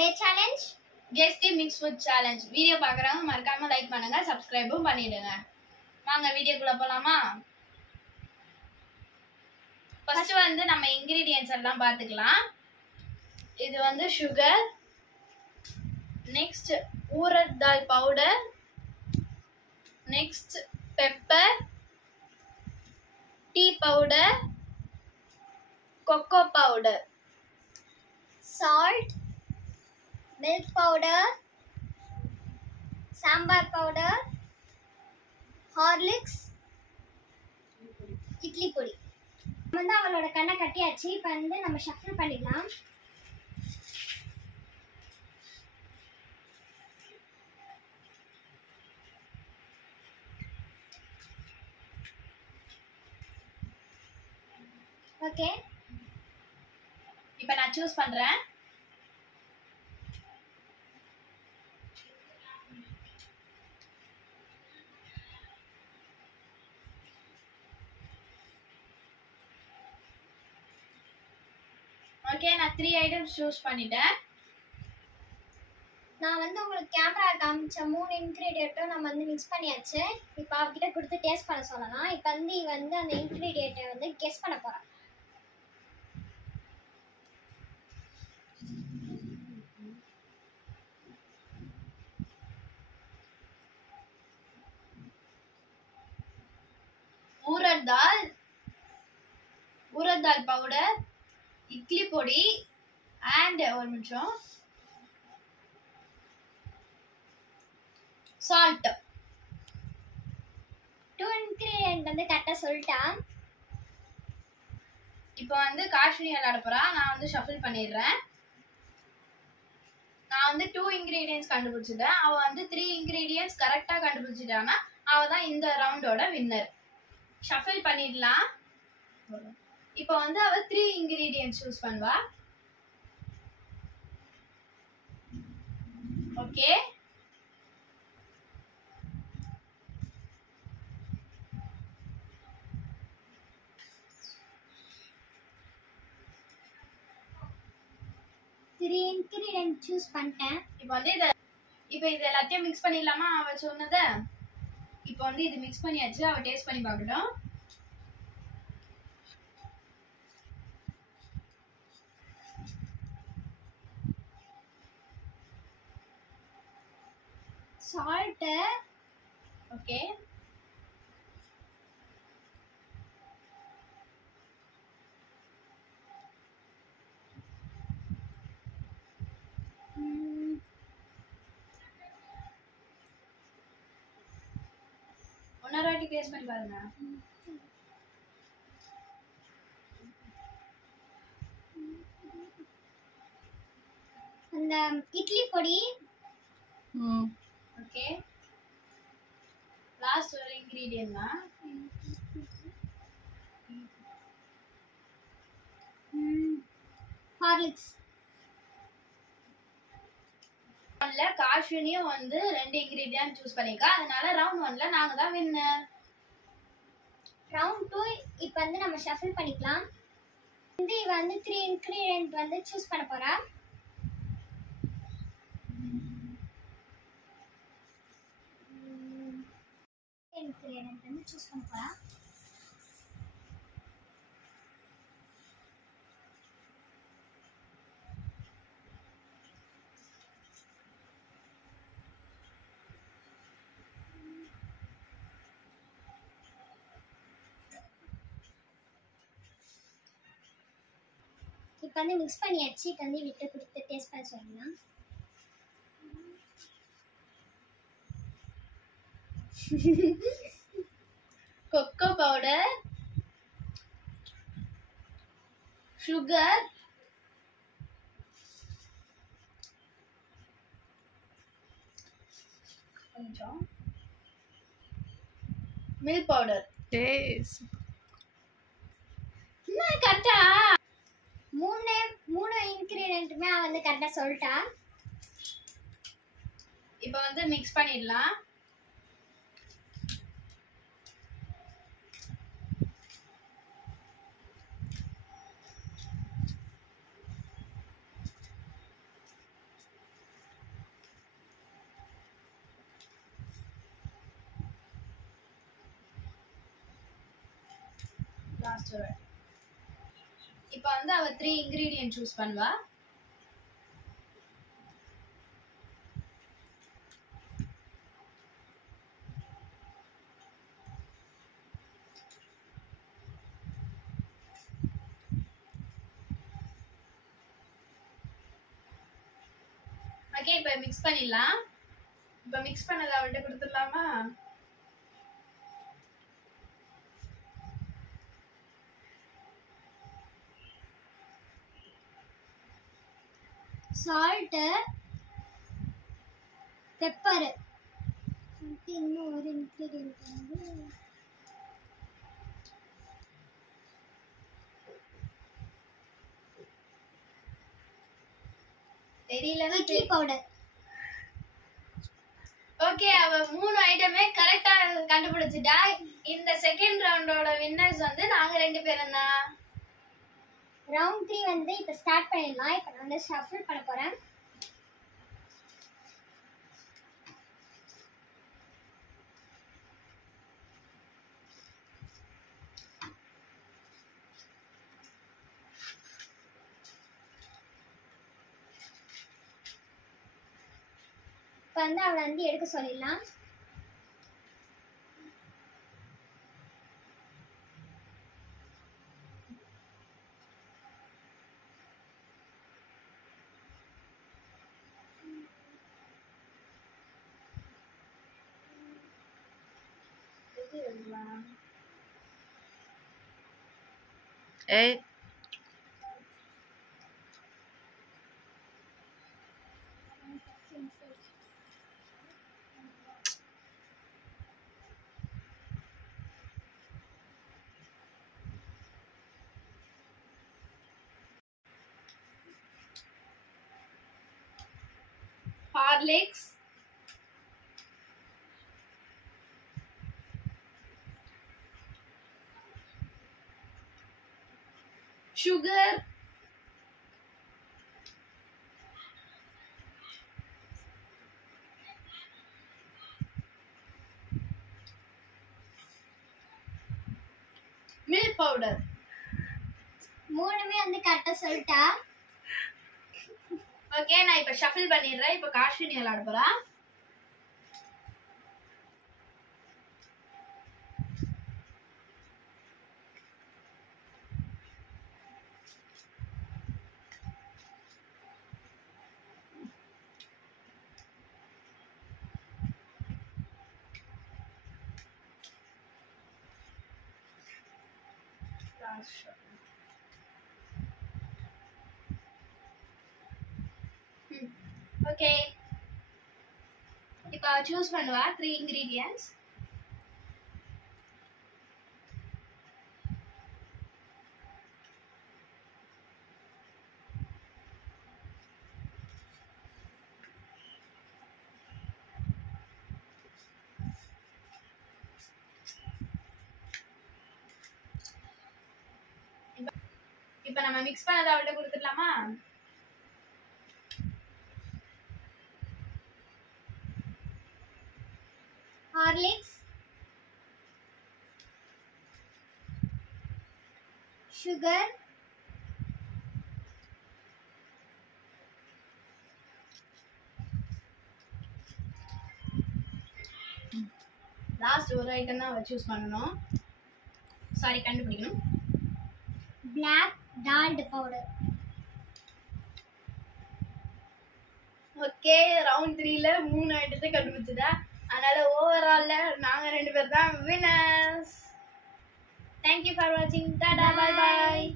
play challenge, guess the mix food challenge. Video பார்க்கறவங்க மறக்காம like பண்ணுங்க, சப்ஸ்கிரைபும் பண்ணிடுங்க. வாங்க வீடியோக்குள்ள போலாமா? ஃபர்ஸ்ட் வந்து நம்ம இன்கிரிடியன்ட்ஸ் எல்லாம் பார்த்துக்கலாம். இது வந்து sugar, next ஊரத் தால் powder, next pepper, tea powder, cocoa powder, salt, milk powder, sambar powder, Horlicks, idli பொடி. வந்து அவளோட கண்ணை கட்டியாச்சு. இப்போ வந்து நம்ம ஷஃபிள் பண்ணிடலாம். ஓகே, இப்போ நான் சூஸ் பண்றேன். ஓகே, நான் 3 ஐட்டம்ஸ் சூஸ் பண்ணிட்டேன். நான் வந்து உங்களுக்கு கேமரா காமிச்ச 3 இன்க்ரீடியண்ட்டும் நம்ம வந்து மிக்ஸ் பண்ணியாச்சு. இப்போ அவகிட்ட கொடுத்து டேஸ்ட் பண்ண சொல்லலாம். இப்போ வந்து இவ வந்து அந்த இன்க்ரீடியண்ட்டை வந்து கெஸ் பண்ண போறான். ஊரத் தால் பவுடர், இட்லி பொடி அண்ட் ஒரு நிமிஷம் சால்ட். 2 இன்க்ரீடியண்ட் வந்து கரெக்டாக சொல்லிட்டான். இப்போ வந்து காஷ்மீர் விளையாட போறா. நான் வந்து ஷஃபிள் பண்ணிடுறேன். நான் வந்து 2 இன்கிரீடியன்ட்ஸ் கண்டுபிடிச்சிட்டேன். அவ வந்து 3 இன்கிரீடியன்ட்ஸ் கரெக்டா கண்டுபிடிச்சிட்டானா அவ தான் இந்த ரவுண்டோட வின்னர். ஷஃபிள் பண்ணிடலாம். இப்போ வந்து அவ 3 இன்கிரீடியன்ட்ஸ் சூஸ் பண்ணுவா. ஓகே, த்ரீ இன்க்ரீடியன்ட் சூஸ் பண்ணிட்டேன். இப்போ வந்து இது எல்லாத்தையும் மிக்ஸ் பண்ணிடலாமா? அவ சொன்னத இப்போ வந்து இது மிக்ஸ் பண்ணியாச்சு. அவ டேஸ்ட் பண்ணி பார்க்கட்டும். சால்ட், ஓகே, இன்னொரு வாட்டி டேஸ்ட் பண்ணி பாருங்க. அந்த இட்லி பொடி, ஓகே, லாஸ்ட் ஒரு இன்கிரீடியன்ட் தான். ஹார்லிக்ஸ். ஒன்ல காஷ்மீரியும் வந்து 2 இன்கிரீடியன்ட் சூஸ் பண்ணிருக்கா. அதனால ரவுண்ட் 1ல நாங்க தான் வின்னர். ரவுண்ட் 2 இப்போ வந்து நம்ம ஷஃபிள் பண்ணிக்கலாம். வந்து இவ வந்து 3 இன்க்ரீடியன்ட் வந்து சூஸ் பண்ண போறா. இன்க்ரீடியன்ட் வந்து சூஸ் பண்ண போறா. இப்போ வந்து மிக்ஸ் பண்ணியாச்சு. இப்போ வந்து விட்டு கொடுத்து டேஸ்ட் பண்ண சொல்லலாம். கொக்கோ பவுடர், சுகர், கொஞ்சம் மில்க் பவுடர். என்ன கரெக்டா? மூணு இன்க்ரீடியன்ட்டுமே அவ வந்து கரெக்டாக சொல்லிட்டா. இப்போ வந்து மிக்ஸ் பண்ணிடலாம். லாஸ்ட் ஒரு வாட்டி. இப்போ வந்து அவ 3 இன்கிரீடியன்ட் சூஸ் பண்ணுவா. ஓகே, இப்போ மிக்ஸ் பண்ணிடலாம். இப்போ மிக்ஸ் பண்ணதை அவள்கிட்ட கொடுத்துடலாமா? சால்ட், பெப்பர், இன்னும் ஒரு இன்கிரீடியன்ட் வந்து தெரியலன்னா இட்லி பவுடர். ஓகே, அவ 3 ஐட்டமே கரெக்டா கண்டுபிடிச்சிட்டா. இந்த செகண்ட் ரவுண்டோட வின்னர்ஸ் வந்து நாங்க 2 பேரும் தான். ரவுண்ட் 3 வந்து இப்போ ஸ்டார்ட் பண்ணிடலாம். இப்போ நான் வந்து ஷஃபிள் பண்ண போறேன். இப்போ வந்து அவளை வந்து எடுக்க சொல்லிடலாம். ஏய் ஹார்லிக்ஸ், சுகர், மில்க் பவுடர். 3மே வந்து கரெக்டாக சொல்லிட்டா. ஓகே, நான் இப்போ ஷஃபிள் பண்ணிடுறேன். இப்போ காஷ்மீரி விளையாட போறா. ஓகே, இப்போ சூஸ் பண்ணுவா 3 இன்கிரீடியன்ட்ஸ். இப்போ நம்ம மிக்ஸ் பண்ணதை அவள்கிட்ட கொடுத்துடலாமா? ஹார்லிக்ஸ், சுகர், லாஸ்ட் ஒரு ஐட்டம் தான் அவ சூஸ் பண்ணணும். சாரி, கண்டுபிடிக்கணும். Black salt powder. Okay, round 3ல 3 ஐட்டத்தை கண்டுபிடிச்சிட்டா. அதனால ஓவரால்ல நாங்க 2 பேர் தான் வின்னர்ஸ். தேங்க்யூ ஃபார் வாட்சிங். Tata, bye bye.